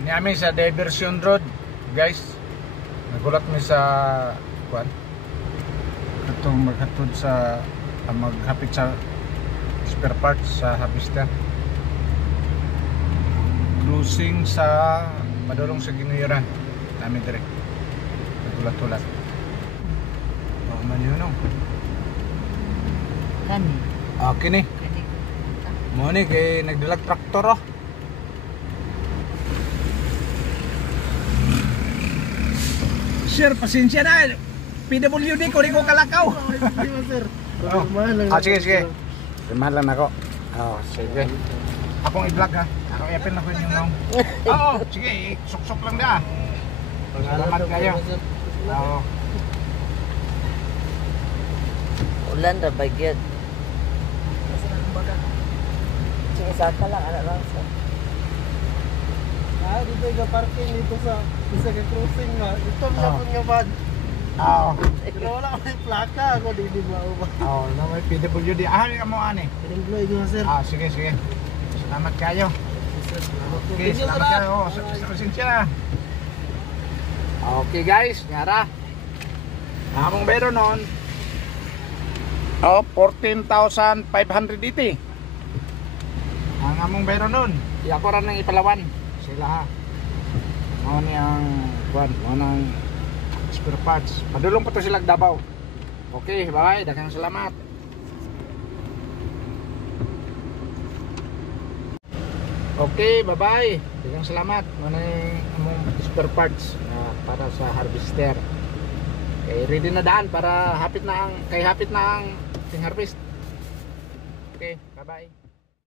Niami sa Diversion Road, guys. Nagulat mi sa kuan. Katong maghatod sa maghapit sa spare parts sa harvester. Cruising sa padulong sa Ginuiran. Namin dire. Nagulat-ulat. Oh, man yun, no? Kani. Okay ni. Kani. Mo ni kay nagdalag traktor oh. Sir, pasensya na. PWD ko rin ko kalakaw. Sir. Oh. Sige. Remahan lang ako. Oh, sige. Akong i-vlog ha. Akong i-apin ako yung nong. Oo, sige. Sok-sok lang da. Salamat kayo. Oo. Ulan ra bagyod. Sige, saka lang ana lang sa. Dito yung parking dito sa isa ka crossing ma. Ito na po nga bad. Oo. Pero wala ko yung plaka ako di ba ba. Oo, na may PWD. Ahali ka mo ani. Employee ko sir. Sige. Salamat kayo. Okay, salamat kayo. Pasensya na. Okay guys, ngara. Among bero noon. Oh, 14,580. Ang among bero noon. Ako rin ng ipalawan. Sila ha. Mo ni ang kuan, mo nang spare parts. Padulong pa to sila Davao. Okay, bye. Daghang salamat. Okay, bye-bye. Daghang salamat. Mo nang among spare parts para sa harvester. Okay, ready na daan para hapit na ang ting harvest. Okay, bye-bye.